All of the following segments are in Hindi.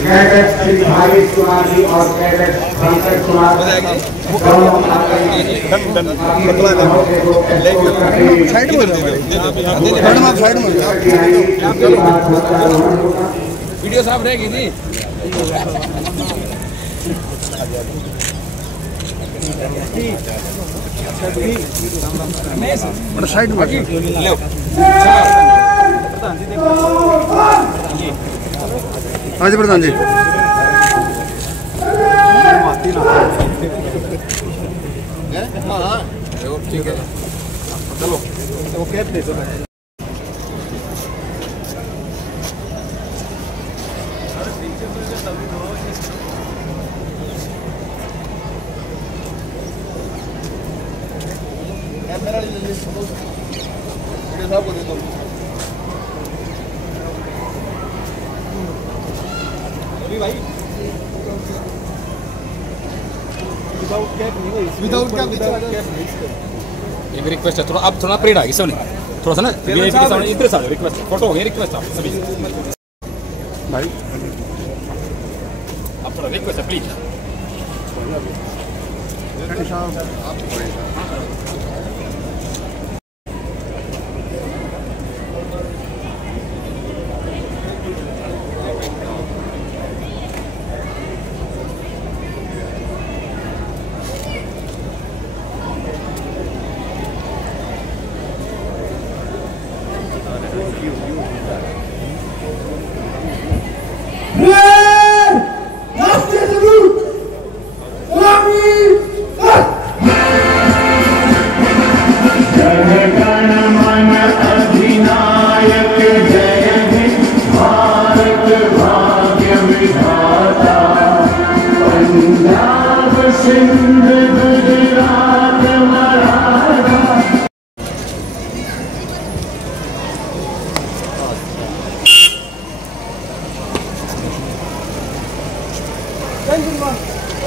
कैडेट श्री भावेश कुमार जी और कैडेट पंकज कुमार दोनों वीडियो साफ रहेगी जी। साइड में हाँ जी प्रधान जी। ठीक है चलो ओके प्लीज। साहब को दे दो भाई। विदाउट कैप ये भी रिक्वेस्ट है थोड़ा। आप थोड़ा परेड आगे सब थोड़ा सा ना वीआईपी के सामने इधर से रिक्वेस्ट फोटो हो गई। रिक्वेस्ट आप सभी भाई आप थोड़ा रिक्वेस्ट है प्लीज।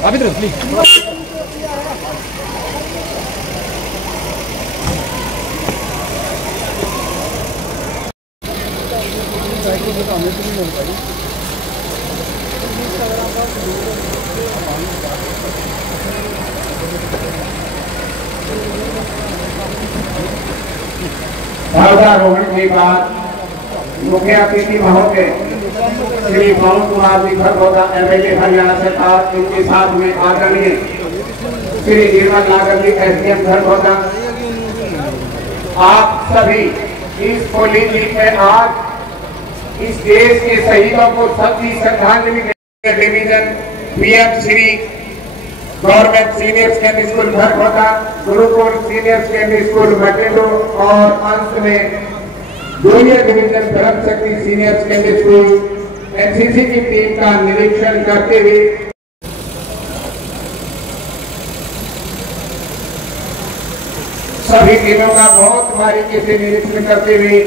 आप इधर प्लीज। ध्वजारोहण के बाद मुख्य अतिथि महोदय श्री पवन कुमार जी खरगोदा एमएलए हरियाणा सरकार, इनके साथ में आदरणीय श्री निर्मल नागर जी एसडीएम खरगोदा, आप सभी इस होली में आज इस देश के शहीदों को सच्ची श्रद्धांजलि देने division PM Shri government senior secondary school Khargoda, Gurukul senior secondary school Matindu और अंत में junior division Dharm Shakti senior secondary school NCC की टीम का निरीक्षण करते हुए सभी टीमों का बहुत बारीकी से निरीक्षण करते हुए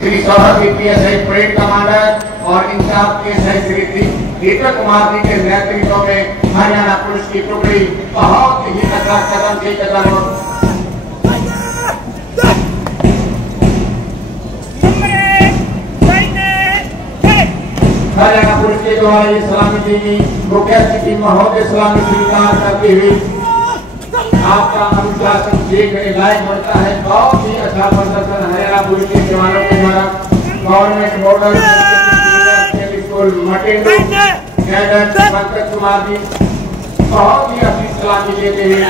Shri Saurabh PSI parade commander और इंचार्ज पीएसआई श्री दीपक कुमार जी के नेतृत्व में हरियाणा पुलिस की टुकड़ी बहुत ही कदम से कदम हरियाणा पुलिस के द्वारा ये सलामी दी गई। मुख्य अतिथि महोदय सलामी स्वीकार करते हुए आपका अनुशासन देखने लायक बनता है। बहुत ही अच्छा प्रदर्शन हरियाणा पुलिस के जवानों के द्वारा government model school Matindu cadet Pankaj Kumar ji बहुत ही अच्छी सलामी देते हुए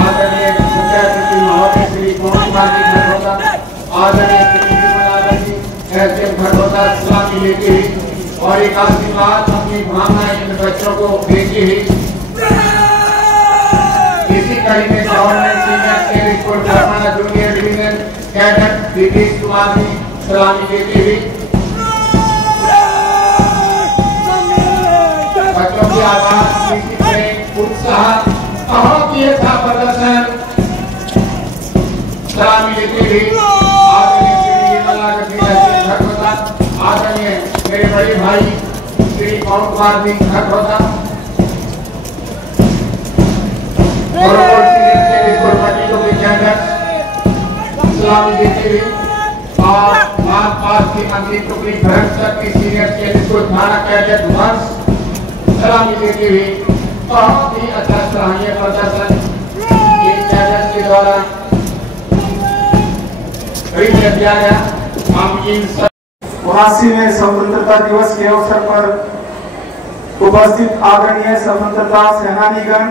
आदरणीय मुख्य अतिथि महोदय श्री पवन कुमार जी खरगोदा, आदरणीय श्री निर्मल नागर जी एसडीएम खरगोदा सलामी लेते हुए और एक आशीर्वाद अपनी भावनाएं इन बच्चों को देती हुई इसी कड़ी में government senior secondary school Khargoda junior division cadet Deepesh Kumar ji सलामी देते हुए बच्चों की आवाज उत्साह बहुत ही अच्छा प्रदर्शन सलामी लेते हुए आदरणीय श्री निर्मल नागर जी खरगोदा, आदरणीय मेरे बड़े भाई श्री पवन कुमार जी खरगोदा, सलामी देते हुए और आसपास की मंत्री टुकड़ी भरत की सीनियर कैडेट को थाना कैडेट वंश सलामी देते हुए बहुत ही अच्छा सराहनीय प्रदर्शन ये कैडेट के द्वारा किया गया। हम इन 79वें स्वतंत्रता दिवस के अवसर पर उपस्थित आदरणीय स्वतंत्रता सेनानीगण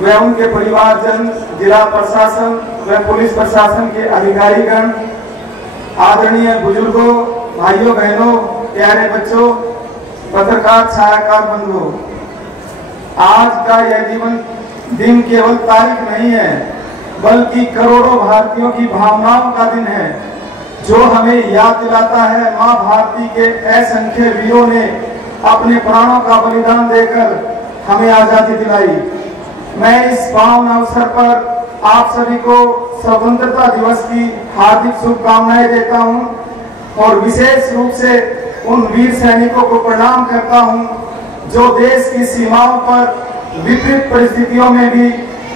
व उनके परिवारजन, जिला प्रशासन व पुलिस प्रशासन के अधिकारीगण, आदरणीय बुजुर्गों, भाइयों बहनों, प्यारे बच्चों, पत्रकार छायाकार बंधुओं, आज का यह दिन केवल तारीख नहीं है बल्कि करोड़ों भारतीयों की भावनाओं का दिन है, जो हमें याद दिलाता है मां भारती के असंख्य वीरों ने अपने प्राणों का बलिदान देकर हमें आजादी दिलाई। मैं इस पावन अवसर पर आप सभी को स्वतंत्रता दिवस की हार्दिक शुभकामनाएं देता हूं और विशेष रूप से उन वीर सैनिकों को प्रणाम करता हूं जो देश की सीमाओं पर विपरीत परिस्थितियों में भी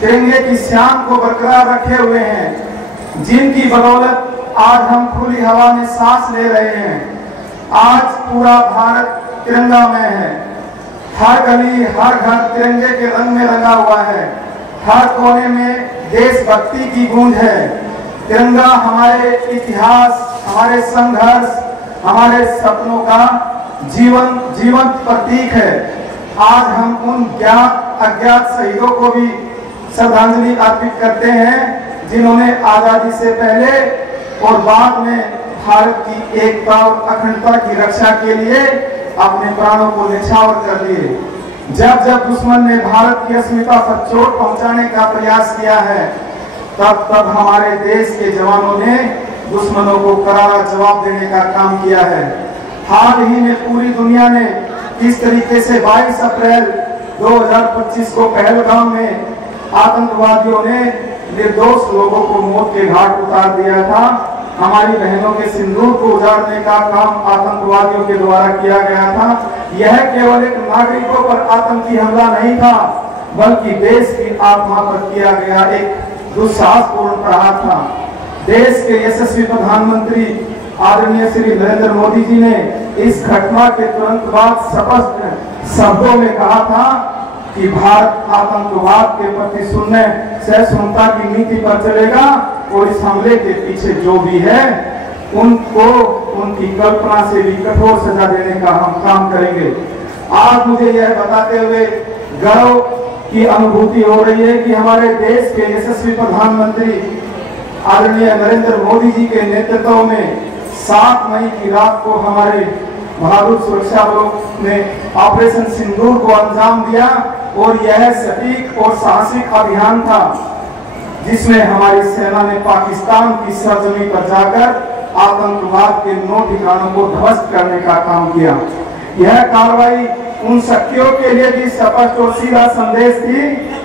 तिरंगे की शान को बरकरार रखे हुए हैं, जिनकी बदौलत आज हम खुली हवा में सांस ले रहे हैं। आज पूरा भारत तिरंगा में है, हर गली हर घर तिरंगे के रंग में रंगा हुआ है, हर कोने में देशभक्ति की गूंज है। तिरंगा हमारे इतिहास, हमारे संघर्ष, हमारे सपनों का जीवंत प्रतीक है। आज हम उन ज्ञात अज्ञात शहीदों को भी श्रद्धांजलि अर्पित करते हैं जिन्होंने आजादी से पहले और बाद में भारत की एकता और अखंडता की रक्षा के लिए अपने प्राणों को न्यौछावर कर दिए। जब जब दुश्मन ने भारत की अस्मिता पर चोट पहुंचाने का प्रयास किया है, तब तब हमारे देश के जवानों ने दुश्मनों को करारा जवाब देने का काम किया है। हाल ही में पूरी दुनिया ने किस तरीके से 22 अप्रैल 2025 को पहलगाम में आतंकवादियों ने निर्दोष लोगों को मौत के घाट उतार दिया था। हमारी बहनों के सिंदूर को उजाड़ने का काम आतंकवादियों के द्वारा किया गया था। यह केवल एक नागरिकों पर आतंकी हमला नहीं था, बल्कि देश की आत्मा पर किया गया एक दुस्साहसपूर्ण प्रहार था। देश के यशस्वी प्रधानमंत्री आदरणीय श्री नरेंद्र मोदी जी ने इस घटना के तुरंत बाद स्पष्ट शब्दों में कहा था कि भारत आतंकवाद के प्रति सहिष्णुता की नीति पर चलेगा और इस हमले के पीछे जो भी है उनको उनकी कल्पना से भी कठोर सजा देने का हम काम करेंगे। आज मुझे यह बताते हुए गर्व की अनुभूति हो रही है कि हमारे देश के यशस्वी प्रधानमंत्री आदरणीय नरेंद्र मोदी जी के नेतृत्व में 7 मई की रात को हमारे बहादुर सुरक्षा बलों ने ऑपरेशन सिंदूर को अंजाम दिया और यह सटीक और साहसिक अभियान था जिसमें हमारी सेना ने पाकिस्तान की सरजमी पर जाकर आतंकवाद के 9 ठिकानों को ध्वस्त करने का काम किया। यह कार्रवाई उन शक्तियों के लिए भी स्पष्ट और सीधा संदेश थी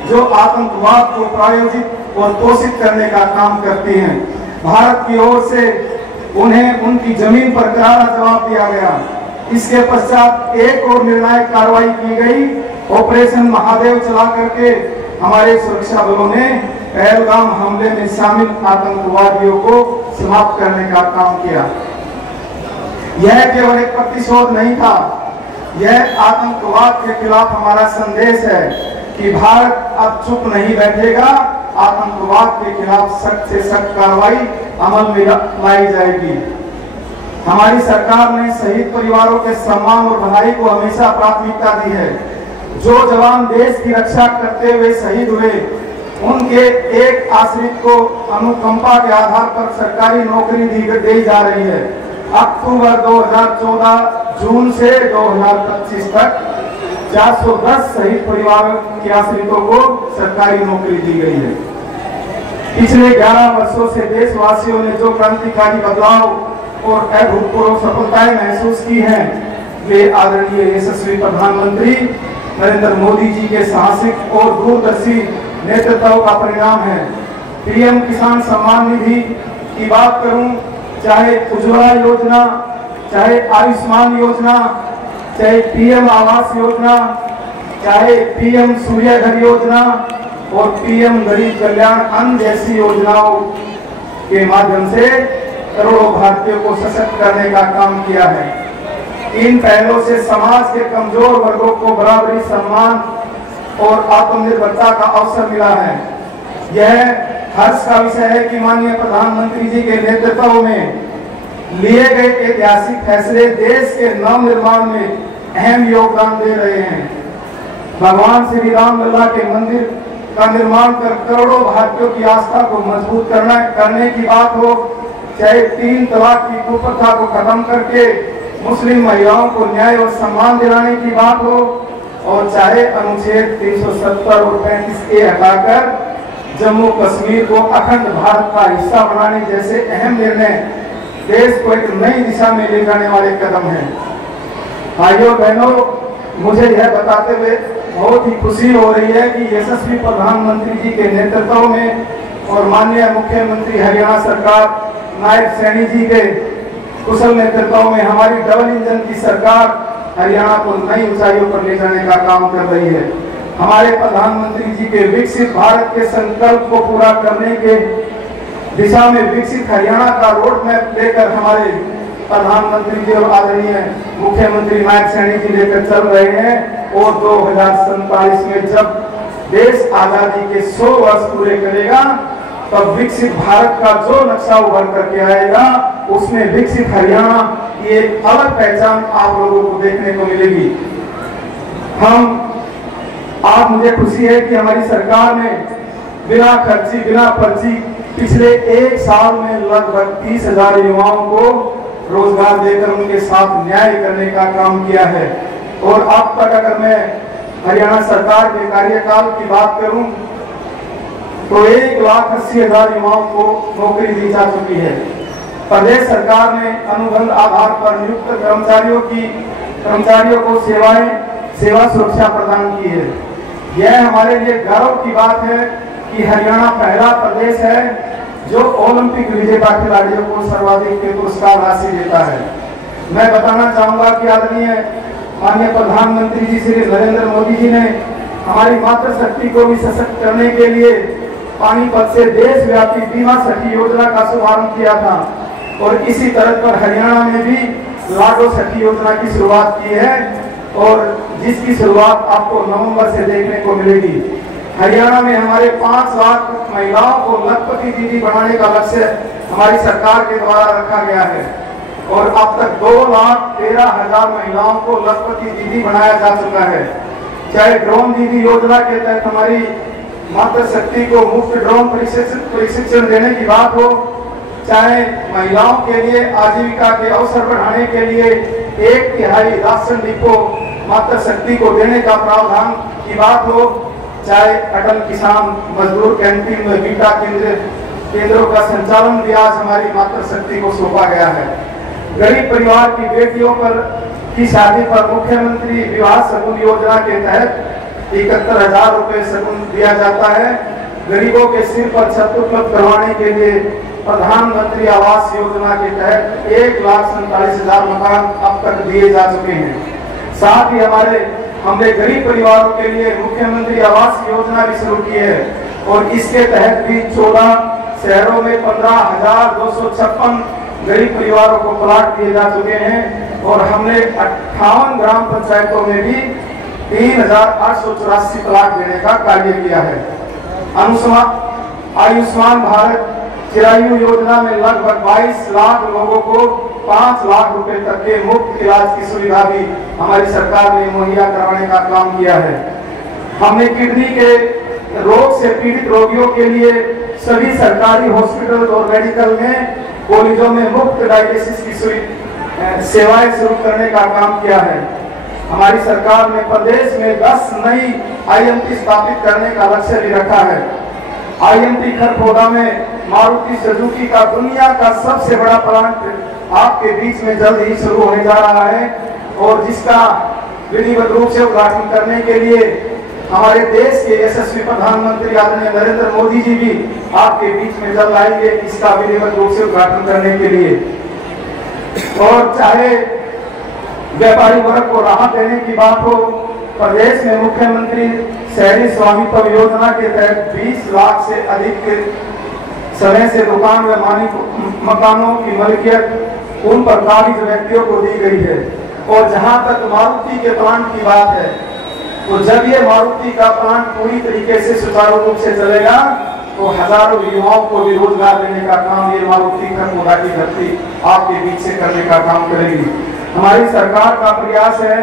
जो आतंकवाद को प्रायोजित और पोषित करने का काम करती हैं। भारत की ओर से उन्हें उनकी जमीन पर करारा जवाब दिया गया। इसके पश्चात एक और निर्णायक कार्रवाई की गई। ऑपरेशन महादेव चला करके हमारे सुरक्षा बलों ने पहलगाम हमले में शामिल आतंकवादियों को समाप्त करने का काम किया। यह केवल एक प्रतिशोध नहीं था, यह आतंकवाद के खिलाफ हमारा संदेश है कि भारत अब चुप नहीं बैठेगा। आतंकवाद के खिलाफ सख्त से सख्त कार्रवाई अमल में लाई जाएगी। हमारी सरकार ने शहीद परिवारों के सम्मान और भलाई को हमेशा प्राथमिकता दी है। जो जवान देश की रक्षा करते हुए शहीद हुए, उनके एक आश्रित को अनुकंपा के आधार पर सरकारी नौकरी दी जा रही है। अक्टूबर 2014 जून से 2025 तक 410 शहीद परिवारों के आश्रितों को सरकारी नौकरी दी गई है। पिछले 11 वर्षों से देशवासियों ने जो क्रांतिकारी बदलाव और अभूतपूर्व सफलताएं महसूस की हैं, वे आदरणीय यशस्वी प्रधानमंत्री नरेंद्र मोदी जी के साहसिक और दूरदर्शी नेतृत्व का परिणाम है। पीएम किसान सम्मान निधि की बात करूं, चाहे उज्ज्वला योजना, चाहे आयुष्मान योजना, चाहे पीएम आवास योजना, चाहे पीएम सूर्य घर योजना, और पीएम गरीब कल्याण अन्न जैसी योजनाओं के माध्यम से करोड़ों भारतीयों को सशक्त करने का काम किया है। इन पहलों से समाज के कमजोर वर्गों को बराबरी, सम्मान और आत्मनिर्भरता का अवसर मिला है। यह हर्ष का विषय है कि माननीय प्रधानमंत्री जी के नेतृत्व में लिए गए ऐतिहासिक फैसले देश के नव निर्माण में अहम योगदान दे रहे हैं। भगवान श्री राम लला के मंदिर का निर्माण कर करोड़ों भारतीयों की आस्था को मजबूत करने की बात हो, चाहे 3 तलाक की कुप्रथा को खत्म करके मुस्लिम महिलाओं को न्याय और सम्मान दिलाने की बात हो, और चाहे अनुच्छेद 370 और 35A हटाकर जम्मू कश्मीर को अखंड भारत का हिस्सा बनाने जैसे अहम निर्णय देश को एक नई दिशा में ले जाने वाले कदम हैं। भाइयों बहनों, मुझे यह बताते हुए बहुत ही खुशी हो रही है कि यशस्वी प्रधानमंत्री जी के नेतृत्व में और माननीय मुख्यमंत्री हरियाणा सरकार नायब सैनी जी के कुशल नेतृत्व में हमारी डबल इंजन की सरकार हरियाणा को नई ऊंचाइयों पर ले जाने का काम कर रही है। हमारे प्रधानमंत्री जी के विकसित भारत के संकल्प को पूरा करने के दिशा में विकसित हरियाणा का रोड मैप लेकर हमारे प्रधानमंत्री जी और आदरणीय मुख्यमंत्री नायब सैनी जी लेकर चल रहे हैं। और 2047 में जब देश आजादी के 100 वर्ष पूरे करेगा, तब विकसित भारत का जो नक्शा उभर करके आएगा, उसमें विकसित हरियाणा की एक अलग पहचान आप लोगों को देखने को मिलेगी। आज मुझे खुशी है कि हमारी सरकार ने बिना खर्ची, बिना पर्ची पिछले 1 साल में लगभग 30,000 युवाओं को रोजगार देकर उनके साथ न्याय करने का काम किया है। और अब तक अगर मैं हरियाणा सरकार के कार्यकाल की बात करूं तो 1,80,000 युवाओं को नौकरी दी जा चुकी है। प्रदेश सरकार ने अनुबंध आधार पर नियुक्त कर्मचारियों को सेवा सुरक्षा प्रदान की है। यह हमारे लिए गर्व की बात है कि हरियाणा पहला प्रदेश है जो ओलंपिक विजेता खिलाड़ियों को सर्वाधिक के पुरस्कार राशि देता है। मैं बताना चाहूंगा कि आदरणीय माननीय प्रधानमंत्री जी श्री नरेंद्र मोदी जी ने हमारी मातृशक्ति को भी सशक्त करने के लिए पानीपत से देशव्यापी बीमा सखी योजना का शुभारंभ किया था, और इसी तरह पर हरियाणा में भी लाडो सखी योजना की शुरुआत की है, और जिसकी शुरुआत आपको नवंबर से देखने को मिलेगी। हरियाणा में हमारे 5 लाख महिलाओं को लखपति दीदी बनाने का लक्ष्य हमारी सरकार के द्वारा रखा गया है, और अब तक 2,13,000 महिलाओं को लखपति दीदी बनाया जा चुका है। चाहे ड्रोन दीदी योजना के तहत हमारी मातृशक्ति को मुफ्त ड्रोन प्रशिक्षण देने की बात हो, चाहे महिलाओं के लिए आजीविका के अवसर बढ़ाने के लिए 1/3 राशन डिपो मातृशक्ति को देने का प्रावधान की बात हो, चाहे अटल किसान मजदूर कैंटीन में बीटा केंद्रों का संचालन भी आज हमारी मातृशक्ति को सौंपा गया है। गरीब परिवार की बेटियों की शादी पर मुख्यमंत्री विवाह शगुन योजना के तहत 71,000 रुपए शगुन दिया जाता है। गरीबों के सिर पर छत उपलब्ध करवाने के लिए प्रधानमंत्री आवास योजना के तहत 1,47,000 मकान अब तक दिए जा चुके हैं। साथ ही हमने गरीब परिवारों के लिए मुख्यमंत्री आवास योजना भी शुरू की है, और इसके तहत भी 14 शहरों में 15,256 गरीब परिवारों को प्लाट दिए जा चुके हैं, और हमने 58 ग्राम पंचायतों में भी 3,884 प्लाट देने का कार्य किया है। आयुष्मान भारत चिरायु योजना में लगभग 22 लाख लोगों को 5 लाख रुपए तक के मुफ्त इलाज की सुविधा भी हमारी सरकार ने मुहैया करवाने का काम किया है। हमने किडनी के रोग से पीड़ित रोगियों के लिए सभी सरकारी हॉस्पिटल और मेडिकल में कॉलेजों में मुफ्त डायलिसिस की सेवाएं शुरू करने का काम किया है। हमारी सरकार ने प्रदेश में 10 नई IMT स्थापित करने का लक्ष्य भी रखा है। IMT खरखोदा में मारुति सुजुकी का दुनिया का सबसे बड़ा प्लांट आपके बीच में जल्द ही शुरू होने जा रहा है, और जिसका विधिवत रूप से उद्घाटन करने के लिए हमारे देश के यशस्वी प्रधानमंत्री आदरणीय नरेंद्र मोदी जी भी आपके बीच में जल्द आएंगे इसका विधिवत रूप से उद्घाटन करने के लिए। और चाहे व्यापारी वर्ग को राहत देने की बात हो, प्रदेश में मुख्यमंत्री शहरी स्वामित्व योजना के तहत 20 लाख से अधिक के समय से दुकान व मकानों की मलिकियत उन 45 व्यक्तियों को दी गई है। और जहां तक मारुति के प्लांट की बात है, तो जब ये मारुति का प्लांट पूरी तरीके से सुचारू रूप से चलेगा तो हजारों युवाओं को भी रोजगार देने का काम ये मारुति खरगोदा की धरती आपके बीच से करने का काम करेगी। हमारी सरकार का प्रयास है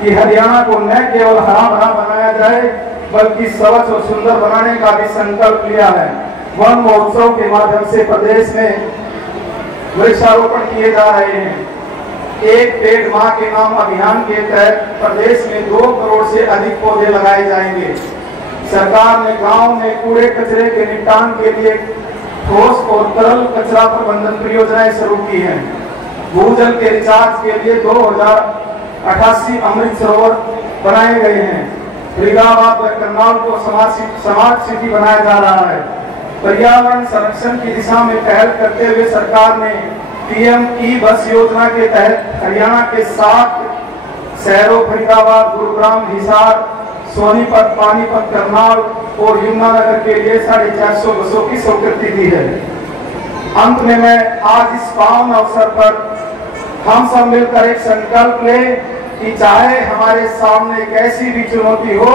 कि हरियाणा को न केवल हरा भरा बनाया जाए बल्कि स्वच्छ और सुंदर बनाने का भी संकल्प लिया है। वन महोत्सव के माध्यम से प्रदेश में वृक्षारोपण किए जा रहे हैं। एक पेड़ मां के नाम अभियान के तहत प्रदेश में 2 करोड़ से अधिक पौधे लगाए जाएंगे। सरकार ने गांव में कूड़े कचरे के निपटान के लिए ठोस और तरल कचरा प्रबंधन परियोजनाएं शुरू की हैं। भूजल के रिचार्ज के लिए 2088 अमृत सरोवर बनाए गए हैं। फरीदाबाद व करनाल को स्मार्ट सिटी बनाया जा रहा है। पर्यावरण संरक्षण की दिशा में पहल करते हुए सरकार ने पीएम ई बस योजना के तहत हरियाणा के 7 शहरों फरीदाबाद, गुरुग्राम, हिसार, सोनीपत, पानीपत, करनाल और यमुनानगर के लिए 450 बसों की स्वीकृति दी है। अंत में मैं आज इस पावन अवसर पर हम सब मिलकर एक संकल्प लें कि चाहे हमारे सामने कैसी भी चुनौती हो,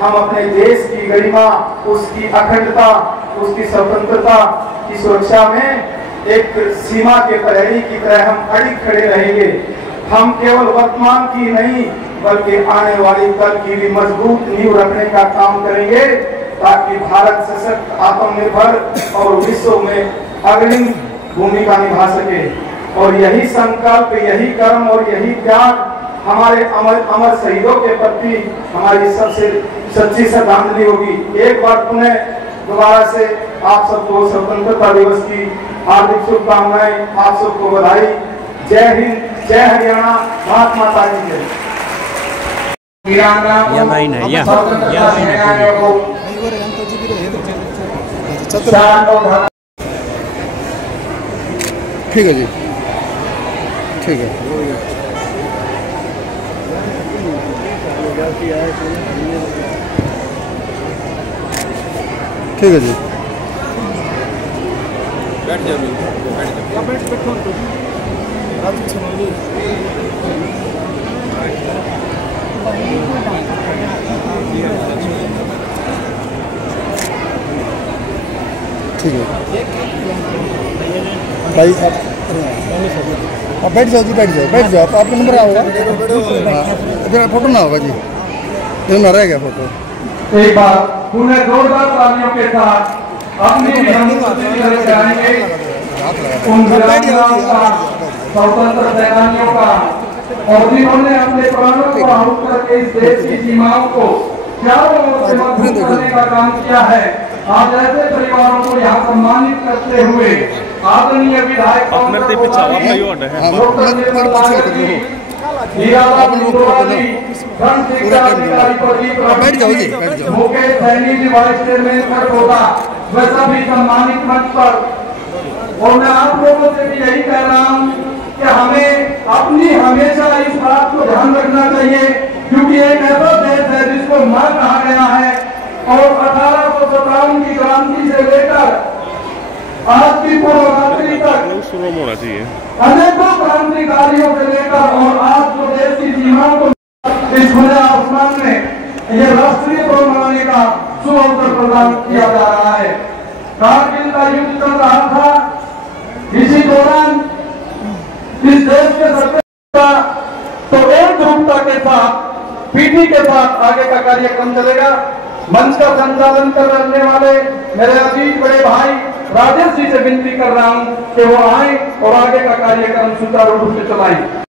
हम अपने देश की गरिमा, उसकी अखंडता, उसकी स्वतंत्रता की सुरक्षा में एक सीमा के प्रहरी की तरह हम अड़िग खड़े रहेंगे। हम केवल वर्तमान की नहीं बल्कि आने वाली कल की भी मजबूत नींव रखने का काम करेंगे ताकि भारत सशक्त, आत्मनिर्भर और विश्व में अग्रणी भूमिका निभा सके। और यही संकल्प, यही कर्म और यही त्याग हमारे अमर शहीदों के प्रति हमारी सबसे सच्ची श्रद्धांजलि होगी। एक बार पुनः दोबारा से आप सबको स्वतंत्रता दिवस की हार्दिक शुभकामनाएं, आप सबको बधाई। जय हिंद, जय हरियाणा, भारत माता की जय। ठीक है जी, ठीक है। ठीक है जी, बैठ जाओ, बैठो। ठीक है भाई, आप बैठ जाओ जी, बैठ जाओ। आपका नंबर आओगा, हाँ, फोटो ना होगा जी, ना रहेगा फोटो। एक बार पुनः जोरदार तालियों के साथ अपनी जाएंगे उन स्वतंत्र सेनानियों का, और जिन्होंने अपने प्राणों को आहुति करके इस देश की सीमाओं को चारों ओर से मजबूत करने का काम किया है। आज ऐसे परिवारों को यहाँ सम्मानित करते हुए आदरणीय विधायक मुकेश सैनी जी वाइस चेयरमैन खरगोदा व सभी सम्मानित मंच पर। और मैं आप लोगों से भी यही कह रहा हूँ कि हमें अपनी हमेशा इस बात को ध्यान रखना चाहिए, क्योंकि एक ऐसा देश है जिसको मां कहा गया है और 1857 की क्रांति से लेकर आज की पूर्वरात्रि तक अनेकों क्रांतिकारियों से लेकर और आज जो देश की सीमाओं को इस खुले आसमान में ये राष्ट्रीय पर्व मनाने का शुभ अवसर प्रदान किया जा रहा है। कारगिल का युद्ध चल रहा था, इसी दौरान इस देश के सरकार तो एकजुटता के साथ, पीठी के साथ आगे का कार्यक्रम चलेगा। मंच का संचालन करने वाले मेरे अजीज बड़े भाई राजेश जी से विनती कर रहा हूं कि वो आए और आगे का कार्यक्रम सुचारू रूप से चलाएं।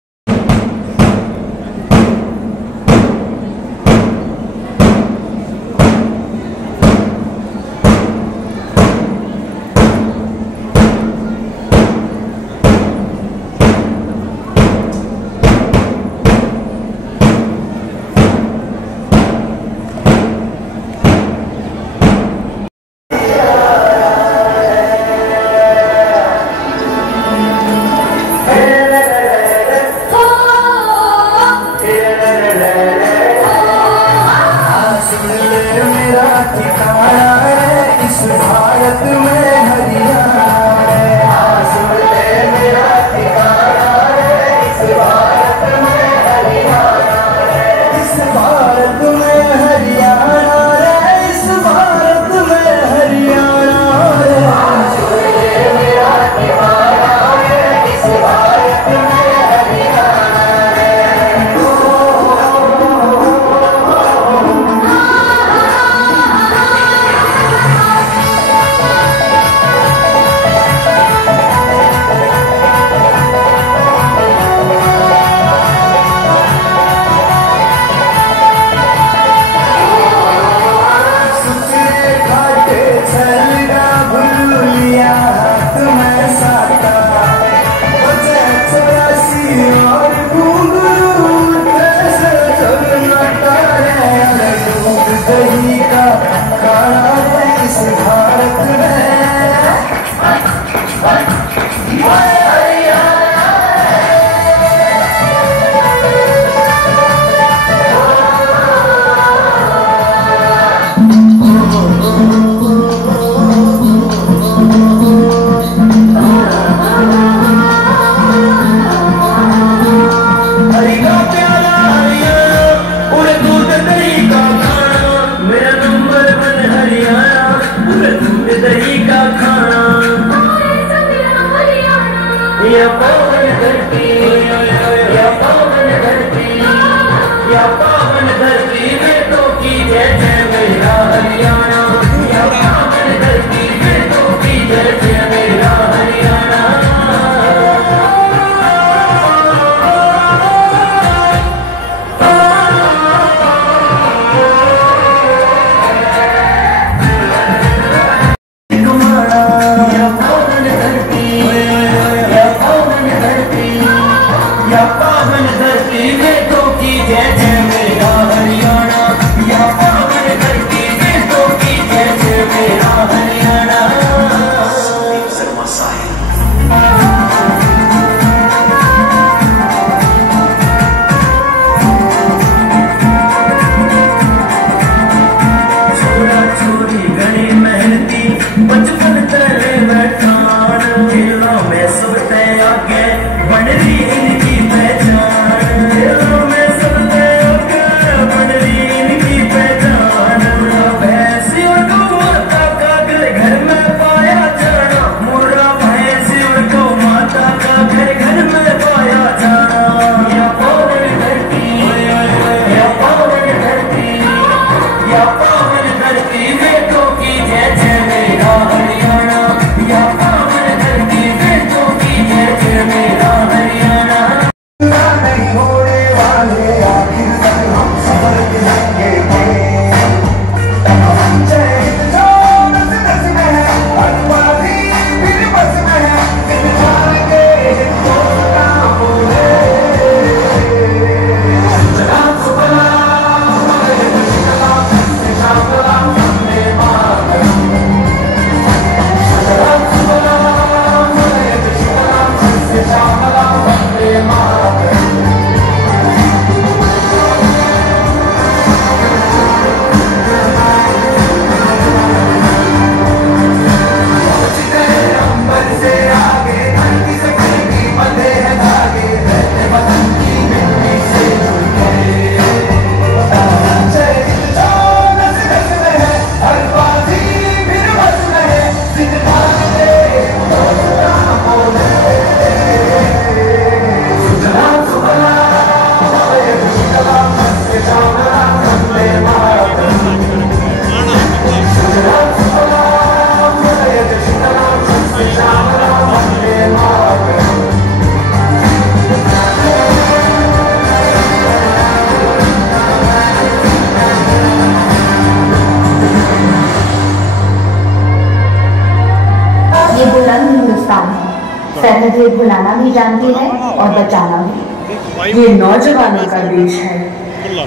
दर्द भुलाना भी जानती है और बचाना भी। ये नौजवानों का देश है,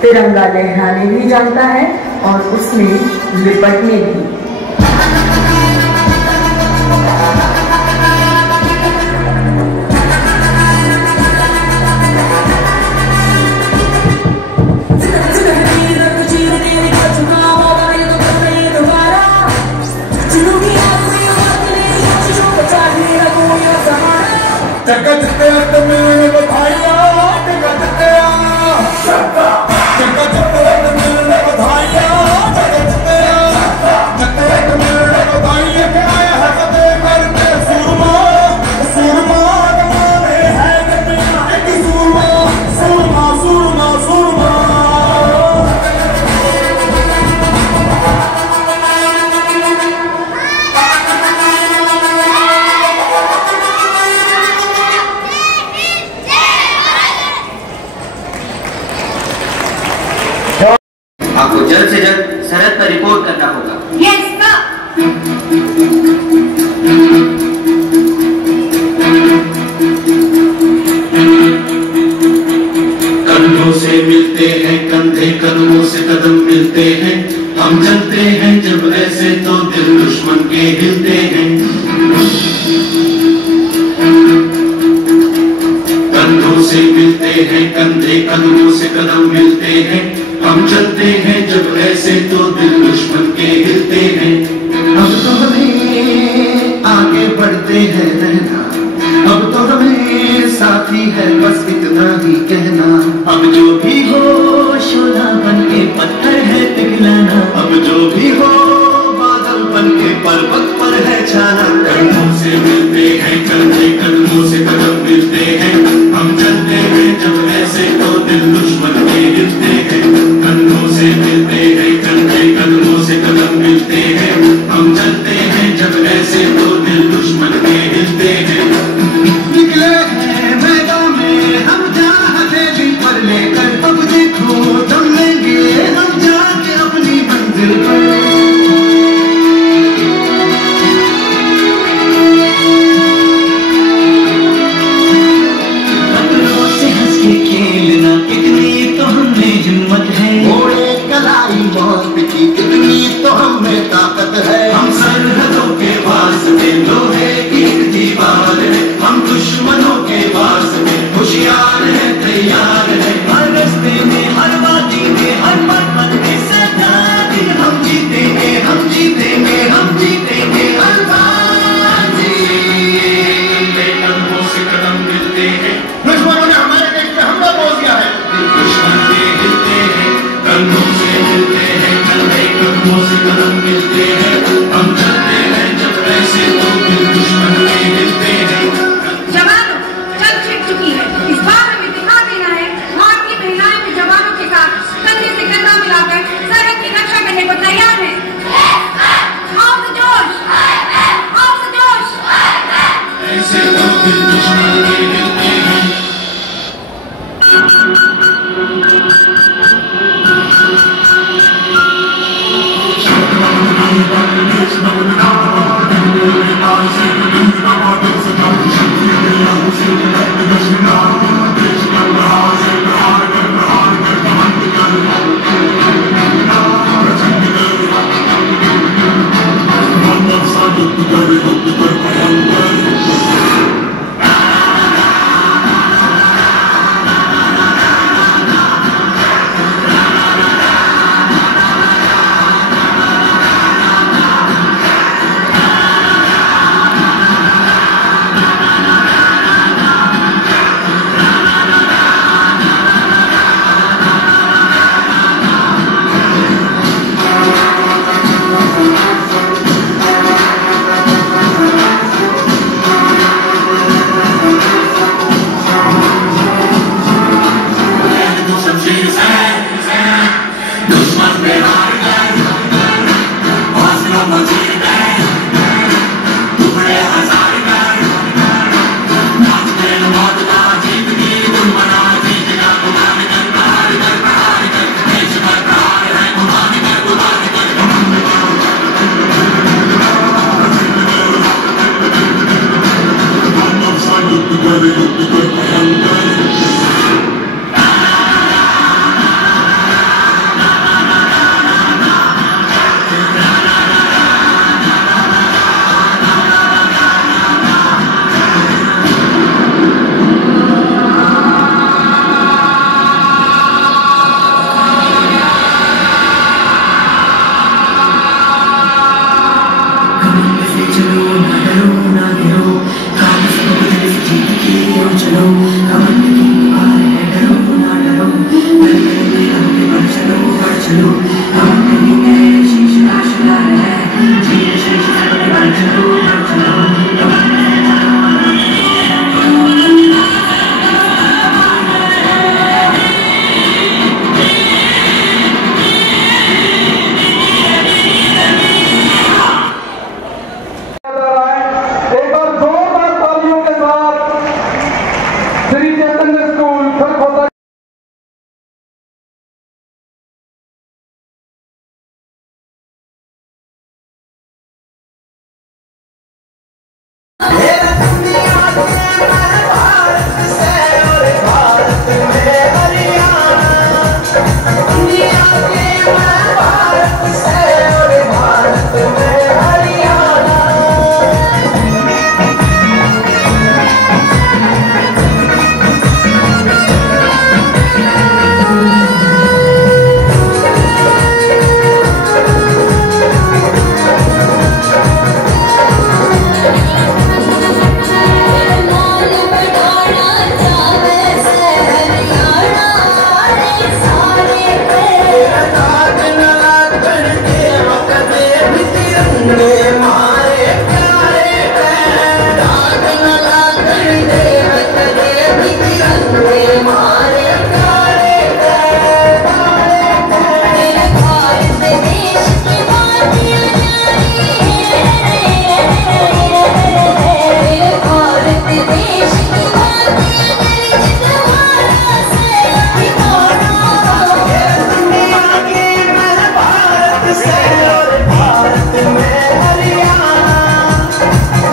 तिरंगा लहराने भी जानता है और उसमें लिपटने भी। जगत तेरे मिलने बधाइयाँ, जगत तेरा जगत तेरे मिलने बधाइयाँ, जगत तेरे मिलने बधाइयाँ। आया है कदे करके सुरमा सुरमा कमाने हैं दुनिया एक सुरमा सुरमा सुरमा सुरमा। आपको जल्द से जल्द सरहद पर रिपोर्ट करना होगा। Yes sir. कंधों से मिलते हैं कंधे, कदमों से कदम मिलते हैं, हम चलते हैं जब ऐसे तो दिल दुश्मन के हिलते हैं। कंधों से मिलते हैं कंधे, कदमों से कदम मिलते हैं, हम चलते हैं जब ऐसे तो दिल दुश्मन के हिलते हैं। अब तो हमें आगे बढ़ते हैं रहना, अब तो हमें साथी है बस इतना ही कहना। अब जो भी हो शोला बन के पत्थर है पिघलाना, अब जो भी हो बादल बन के पर्वत पर है छाना। कंधों से मिलते हैं कंधे, कदमों से कदम मिलते हैं, हम चलते हैं जब ऐसे तो दिल दुश्मन के हिलते हैं। कंधों से मिलते हैं कंधे, कदमों से कदम मिलते हैं, हम चलते हैं जब ऐसे तो दिल दुश्मन के हिलते हैं। निकले हैं मैदान में हम चाहते भी पर लेकर, अब देखो दम लेंगे हम जाके अपनी मंजिल पर। मौत की कितनी तो हमें ताकत है, हम सरहदों के वास्ते लोहे की एक दीवार है, हम दुश्मनों के वास्ते होशियार है तैयार है। हर रास्ते में हर वादी में हर पर्वत में सरदारी, हम जीतेंगे हम जीतेंगे हम जीतेंगे हर बाजी। कदमों से कदम मिलते हैं, दुश्मनों ने हमारे देश पे हमला बोल दिया है, दुश्मन के हिलते हैं। कंधों से मिलते हैं कंधे, कदमों से कदम मिलते हैं, हम चलते हैं जब ऐसे तो दिल दुश्मन के हिलते हैं। जवानों, जंग छिड़ चुकी है, इस बार हमें दिखा देना है भारतीय महिलाएं भी जवानों के साथ कंधे से कंधा मिलाकर सरहद की रक्षा करने को तैयार है। आओ तो जोश, आओ तो जोश। ऐसे तो दिल दुश्मन के हिलते हैं।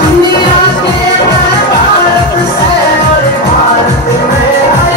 दुनिया के भारत से और भारत में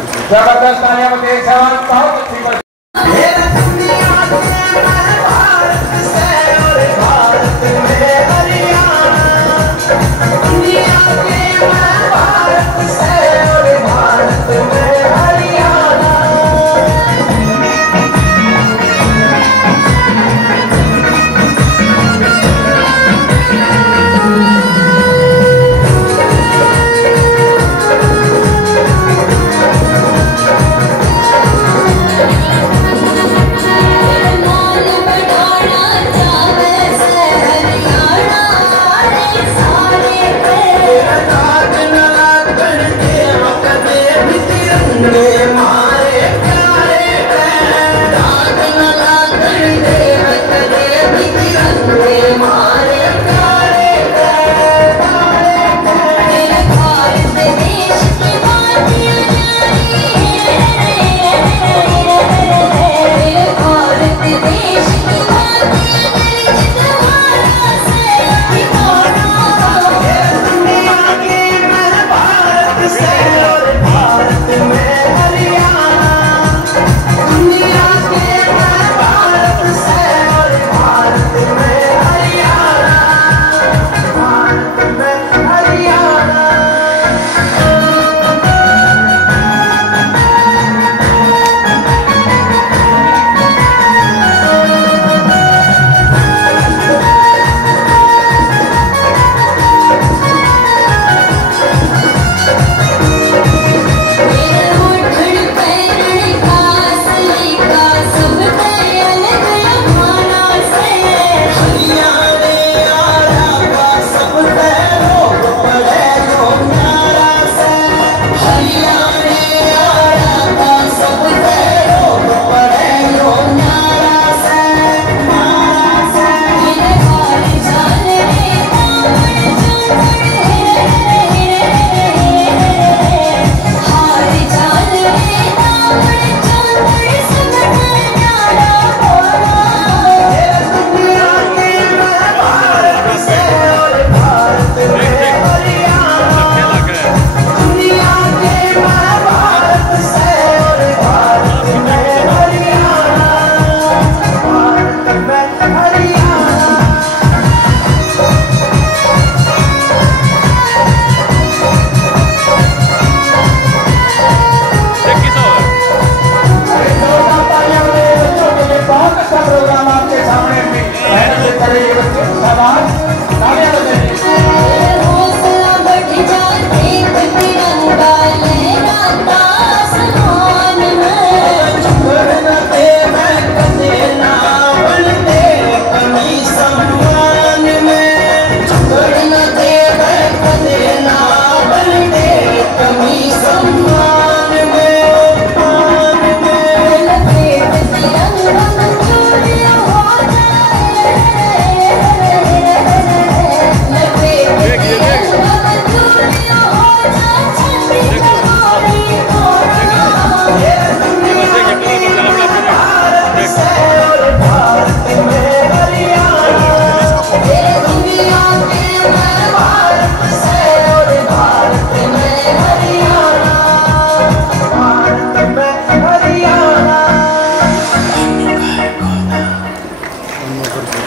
जबरदस्त तालियां बजाइए सवाल बहुत अच्छी बात।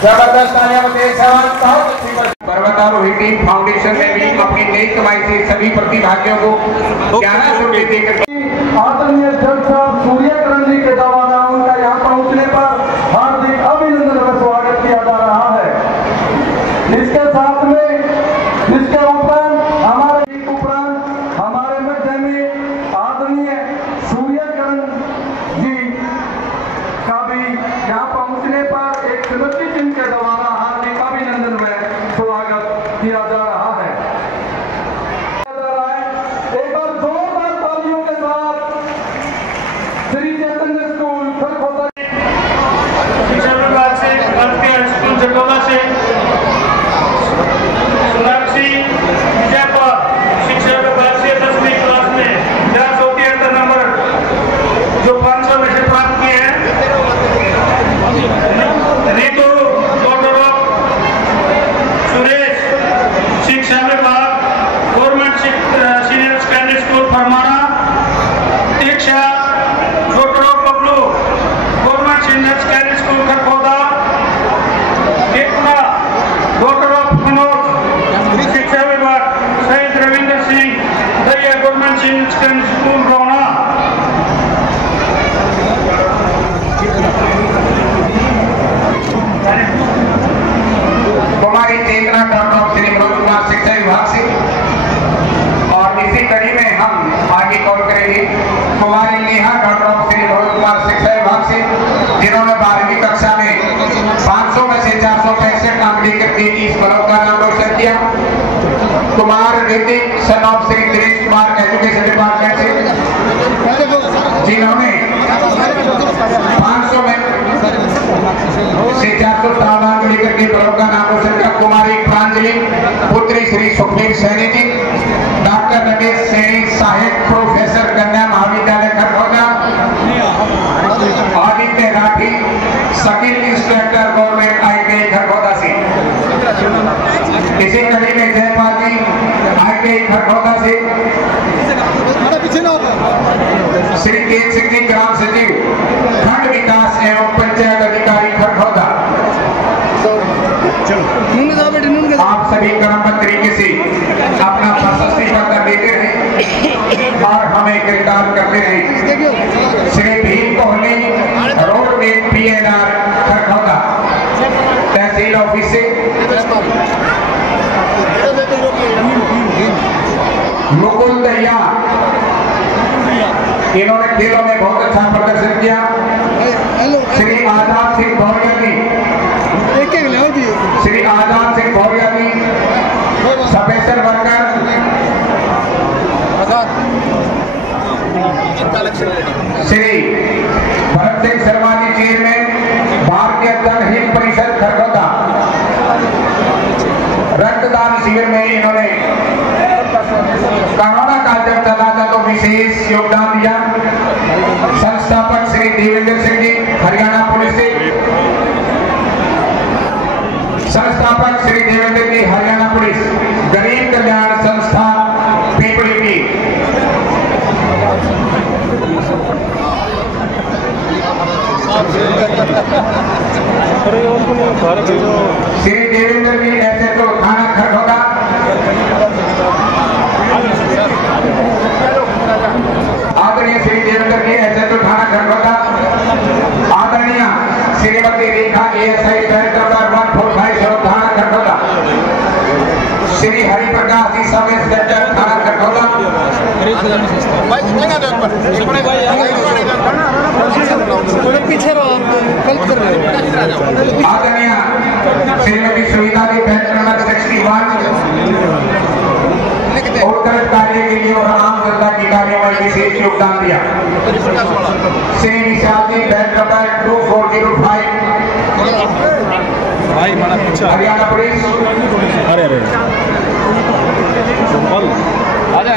जबरदस्त तालियां बजाइए सवाल बहुत अच्छी बात। पर्वतारोही टीम फाउंडेशन ने भी अपनी नई कमाई से सभी प्रतिभागियों को 1100 रुपये देकर आदरणीय जज साहब सूर्यकरण जी के द्वारा उनका यहाँ पहुँचने पर हार्दिक अभिनंदन व स्वागत किया जा रहा है। इसके साथ में इसके उपरांत हमारे मध्य में आदरणीय सूर्यकरण जी का भी यहाँ पहुँचने पर एक स्मृति चिन्ह के द्वारा हार्दिक अभिनंदन व स्वागत किया जा रहा है। एक बार जोरदार तालियों के साथ किया। Kumar Hrithik son of Shri Dinesh Kumar education department से, जिन्होंने 500 में से 400 तालाब को लेकर के प्रयोग का नाम रोशन किया। कुमारी प्रांजलि पुत्री Shri Sukhbir Saini ji, doctor Ramesh Saini Sahib professor Kanya Mahavidyalaya Khargoda, Aditya Rathi skill instructor government ITI Khargoda से। इसी कड़ी में जयपाल जी ITI खरगोदा से, श्री तेज सिंह जी ग्राम सचिव खंड विकास एवं पंचायत अधिकारी खरगोदा। आप सभी क्रमबद्ध तरीके से अपना प्रशस्ति पत्र देते रहे और हमें गिरफ्तार करते रहे। श्री भीम कोहली रोड में PNR खरगोदा तहसील ऑफिस से, मुकुल दहिया, इन्होंने खेलों में बहुत अच्छा प्रदर्शन किया। श्री आजाद सिंह भौरिया जी, श्री आजाद सिंह भौरिया जी special worker, Shri Bharat Singh Sharma ji chairman भारतीय जनहित परिषद खरगोदा। रक्तदान शिविर में इन्होंने कोरोना काल जब चला था तो विशेष योगदान दिया। संस्थापक श्री देवेंद्र सिंह जी हरियाणा पुलिस से, संस्थापक श्री देवेंद्र जी हरियाणा पुलिस गरीब कल्याण संस्था पीपली की। श्री देवेंद्र जी ऐसे तो थाना खरगोदा, आदरणीय श्री देवेंद्र जी ऐसे तो थाना खरगोदा, आदरणीय Shrimati Rekha ASI batch number 145 थाना खरगोदा, श्री हरिप्रकाश जी सब इंस्पेक्टर थाना खरगोदा, आदरणीय श्रीमती सुविधा जी बैच नंबर 61 उत्तर कार्य के लिए और आम जनता की कार्यों में विशेष योगदान दिया। Shri Vishal ji batch number 2405 Haryana police,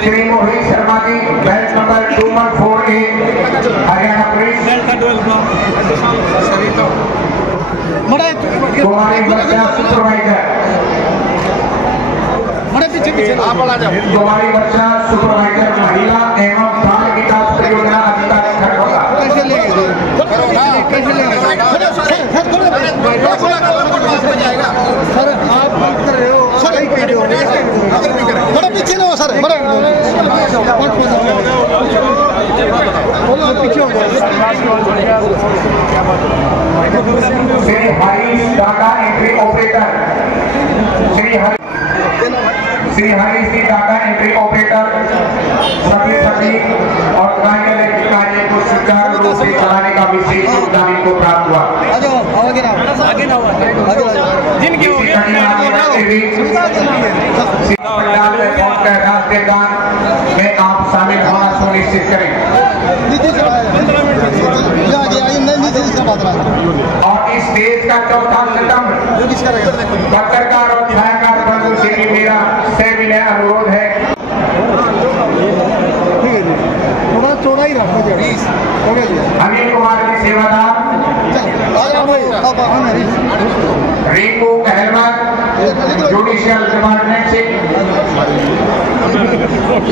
Shri Mohit Sharma ji batch number 2148 Haryana police, Kumari Varsha supervisor, Kumari Varsha supervisor महिला एवं बाल विकास परियोजना अधिकारी खरगोदा। सर आप बात कर रहे हो, बड़ा पीछे ना हो सर, बड़ा पीछे हो गया। Shri Harish data entry operator, Shri Harish ji data entry operator सभी और कार्य को सुचारू रूप से चलाने का विशेष योगदान इनको प्राप्त हुआ। राष्ट्रीय गान में आप शामिल होना सुनिश्चित करें और इस देश का चौथा सितंबर पत्रकार और छायाकार बंधु से भी मेरा विनय अनुरोध है, थोड़ा चौड़ा ही रखो। अनिल कुमार जी सेवादार, रिंकू अहमद जुडिशियल डिपार्टमेंट से,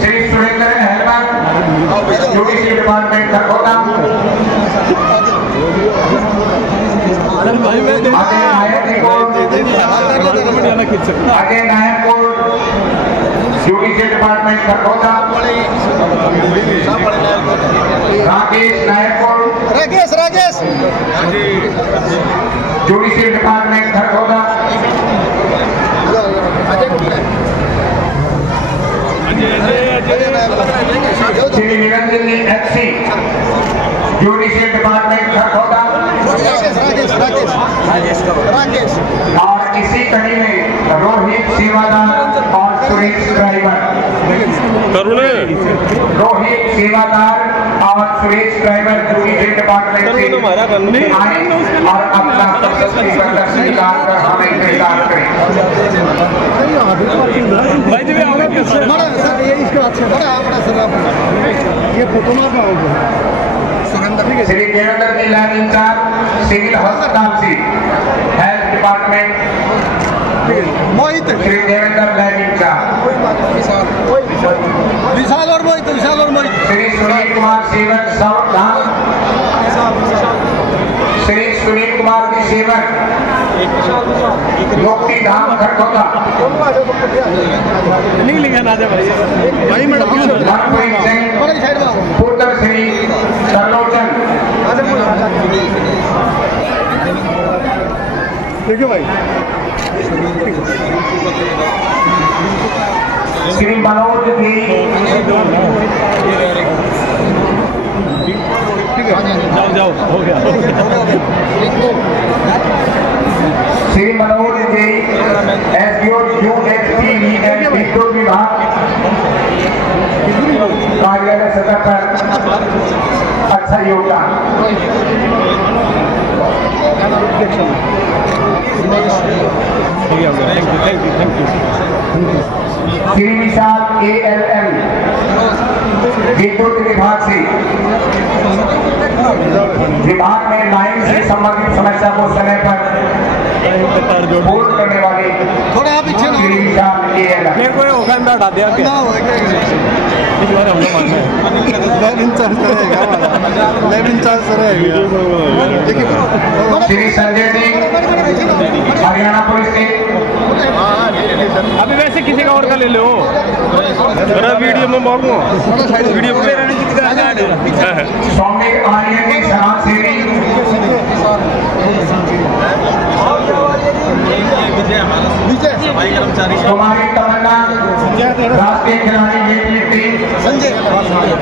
श्री सुरेंद्र अहमद जुडिशियल डिपार्टमेंट खरगोदा, अजय नायक को जुडिशियल डिपार्टमेंट खरगोदा, राकेश नायक को राकेश जुडिशियल डिपार्टमेंट खरगोदा, श्री निरंजन जी FC जुडिशियल डिपार्टमेंट खरगोदा और और इसी कड़ी में रोहित सेवादार और सुरेश ड्राइवर, रोहित सेवादार और सुरेश ड्राइवर टूरिज्म डिपार्टमेंट से आए और अपना प्रशस्ति पत्र स्वीकार कर हमें इंतजार करें। ये फोटो श्री देवेंद्र जी लैब इंचार्ज सिविल अस्पताल से हेल्थ डिपार्टमेंट, मोहित श्री देवेंद्र लैब इंचार्ज, विशाल और मोहित, विशाल और मोहित, श्री सुनील कुमार सेवक साउथ धाम, श्री सुनील कुमार जी सेवक मुक्ति धाम खरखोदा, नहीं लिखा ना भाई मैडम पुत्र श्री सरलोचन, देखिए भाई श्री मनोज जी, जाओ हो गया श्री मनोज जी एसडीओ यूएचपी विद्युत विभाग कार्यालय सदर पर अच्छा योगदान। श्री विशाल ALM विद्युत विभाग से विभाग में लाइन से संबंधित समस्या को समय पर पूर्ण करने वाले थोड़ा आप पीछे श्री विशाल ALM मेरे को होगा अंदर हटा दिया क्या इस बार हम लोग मानना है लाइन इंचार्ज रहेगा, लाइन इंचार्ज रहेगा। श्री संजय जी हरियाणा पुलिस से अभी वैसे किसी का और का ले लो वीडियो में मारूंगा वीडियो सौम्य आर्य के समाज सेवी कुमारी तमन्ना राष्ट्रीय खिलाड़ी वेट लिफ्टिंग, संजय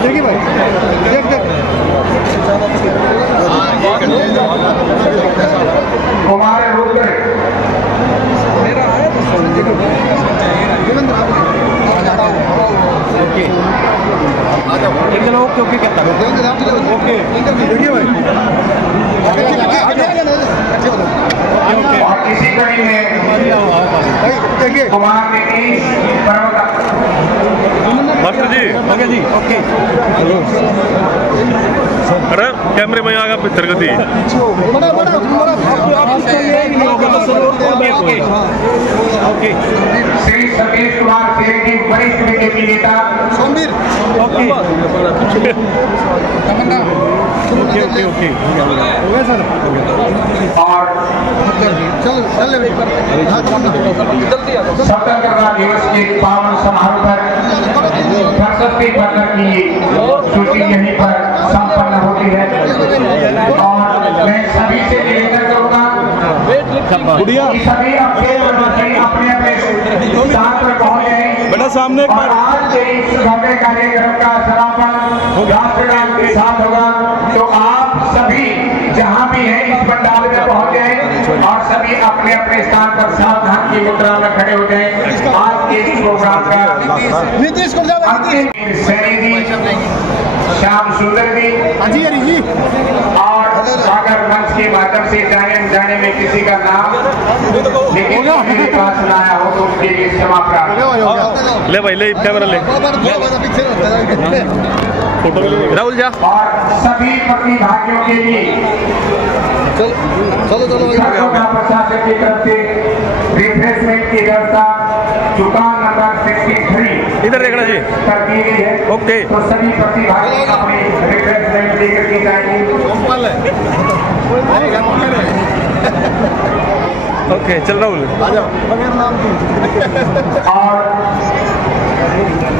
देखिए भाई देख देख कुमार रुद्र एकदम ओके कहता है ओके देखिए भाई और इसी कड़ी में देखिए कुमार नीतीश पर्वता मास्टर जी ओके जी ओके अरे कैमरे में आगा पिक्चर गति ओके श्री सतीश कुमार सेन जी वरिष्ठ बीजेपी नेता सोमवीर ओके ओके ओके हो गया सर और स्वतंत्रता दिवस के पावन समारोह पर प्रशस्ति पत्र की सूची यहीं पर संपन्न होती है और मैं सभी से निवेदन करूंगा कि सभी अपने अपने स्थान पर पहुंच जाए बेटा सामने और आज के इस भव्य कार्यक्रम का समापन राष्ट्रगान के साथ होगा। तो आप सभी जहां भी हैं इस पंडाल में पहुंच जाए और सभी अपने अपने स्थान पर सावधान की मुद्रा में खड़े हो जाए। आज के इस प्रोग्राम का नीतीश को अंतिम सैनी जी, श्याम सुंदर जी और अगर मंच के माध्यम से जाने में किसी का नाम लेकिन मेरे पास सुनाया हो तो उसके लिए क्षमा प्राप्त। ले भाई ले कैमरा ले फोटो राहुल जा और सभी प्रतिभागियों के लिए चलो प्रशासन की तरफ से रिफ्रेशमेंट की व्यवस्था दुकान नंबर 63 इधर देखना जी कर दी गई है। ओके तो सभी प्रतिभागी अपने रिफ्रेशमेंट लेकर के जाएंगे। ओके चल राहुल और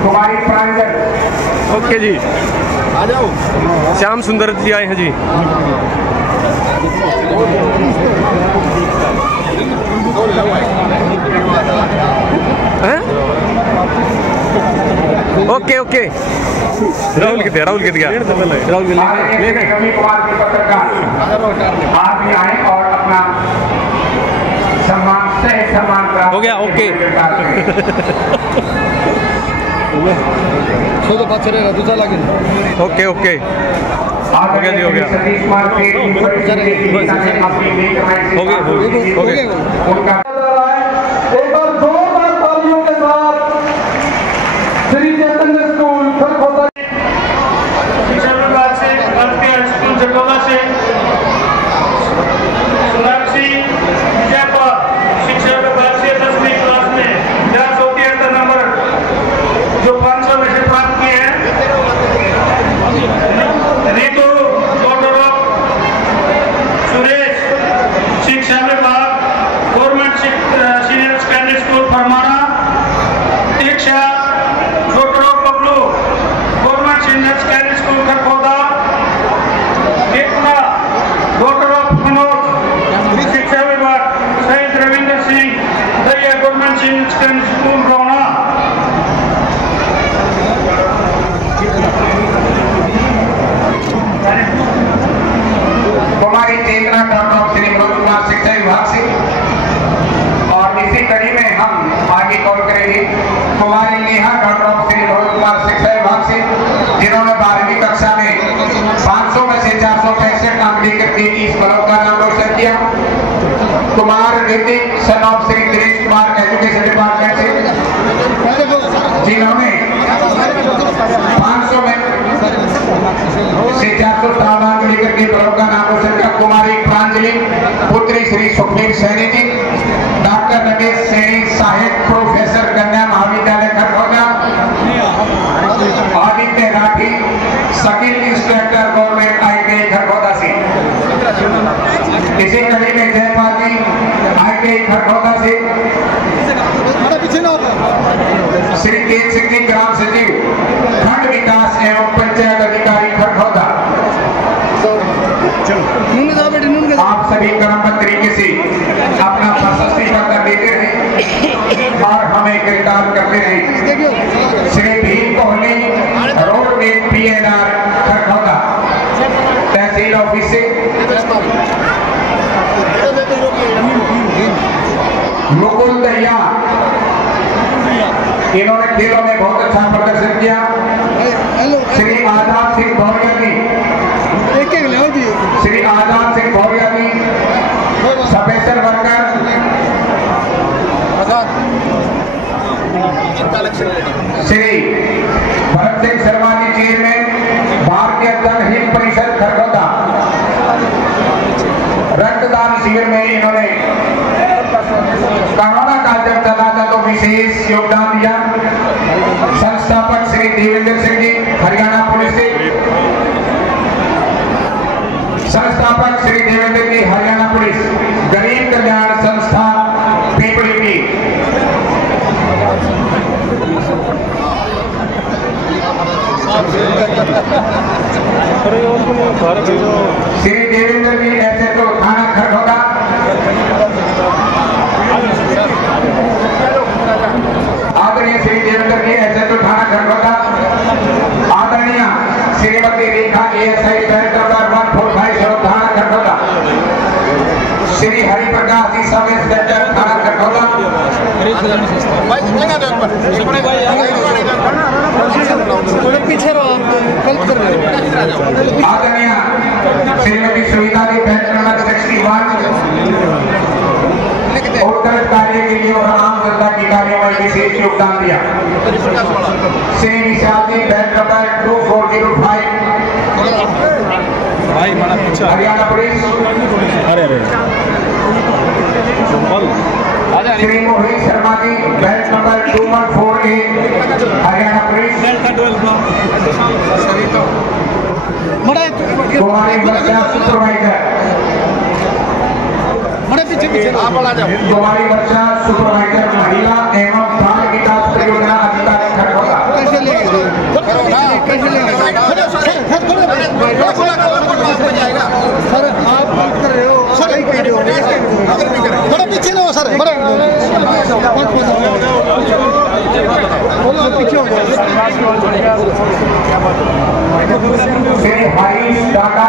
कुमारी प्रांजल ओके जी आ जाओ श्याम सुंदर जी आए हैं जी हैं? ओके ओके राहुल कितने राहुल कितने राहुल रवि कुमार के पत्रकार आप भी आए और अपना सम्मान सही सम्मान का हो गया, ओके। तो बात चलेगा दूसरा लगे। ओके ओके हो गया जी, हो गया। सतीश कुमार के हो गया। उनका एक बार जोरदार तालियों के साथ श्री चैतन्य स्कूल खरखोदा शिक्षा विभाग से भारतीय हाई स्कूल जटोला से सोनाक्षी विजयपाल शिक्षा विभाग से 10वीं क्लास में 473 नंबर जो 500 में से प्राप्त किए हैं। रीतू डॉक्टर ऑफ सुरेश शिक्षा विभाग government senior secondary school Farmana. Diksha daughter of Bablu government senior secondary school Kharkhoda. Ekta daughter of Manoj शिक्षा विभाग शहीद रविंद्र सिंह दरिया गवर्नमेंट सीनियर सेकेंडरी स्कूल रौना। कुमारी चेतना डॉक्टर ऑफ श्री मनोज कुमार शिक्षा विभाग से। और इसी कड़ी में हम आगे कॉल करेंगे कुमारी नेहा डॉक्टर ऑफ श्री मनोज कुमार शिक्षा विभाग से, जिन्होंने 12वीं कक्षा में 500 में से 465 अंक लेकर के इस ब्लॉक का नाम रोशन किया। Kumar Hrithik son of Shri Dinesh Kumar education department से, जिन्होंने 500 में से 457 अंक लेकर के ब्लॉक का नाम रोशन किया। कुमारी प्रांजलि पुत्री श्री सुखबीर सैनी जी, डॉक्टर नगेश सैनी साहिब प्रोफेसर कन्या महाविद्यालय Kharkhoda. Aditya Rathi skill instructor government ITI Kharkhoda से। इसी कड़ी में जयपाल जी ITI खरखोदा से। श्री तेज सिंह जी ग्राम सचिव खंड विकास एवं पंचायत अधिकारी खरखोदा। आप सभी क्रमबद्ध तरीके से अपना प्रशस्ति पत्र देते रहे और हमें गिरफ्तार करते रहे। श्री भीम कोहली रोड में PNR खरखोदा तहसील ऑफिस से। मुकुल दहिया, इन्होंने खेलों में बहुत अच्छा प्रदर्शन किया। श्री आजाद सिंह भौरिया जी, श्री आजाद सिंह भौरिया जी special worker. Shri Bharat Singh Sharma ji chairman भारतीय जनहित परिषद खरखोदा। रक्तदान शिविर में इन्होंने कोरोना काल जब चला था तो विशेष योगदान दिया। संस्थापक श्री देवेंद्र सिंह जी हरियाणा पुलिस से। संस्थापक श्री देवेंद्र जी हरियाणा पुलिस गरीब कल्याण संस्था पीपली की। श्री देवेंद्र जी ऐसे तो थाना खरखोदा। आदरणीय श्री देवेंद्र जी ऐसे तो थाना खरखोदा। आदरणीय Shrimati Rekha ASI bank number 145 थाना खरखोदा। श्री हरिप्रकाश जी सब इंस्पेक्टर थाना खरखोदा। आदरणीय श्रीमती सुविधा जी बैंक नंबर 61 उत्तर कार्य के लिए और आम जनता की कार्यवाही में विशेष योगदान दिया। Shri Vishal ji bank number 2405 Haryana police. Shri Mohit Sharma ji bank number 2148 Haryana police. Kumari Varsha supervisor. Kumari Varsha supervisor महिला एवं बाल विकास परियोजना अधिकारी खरखोदा। सर आप बात कर रहे हो थोड़ा पीछे लो सर, पीछे हो श्री हरीश टाटा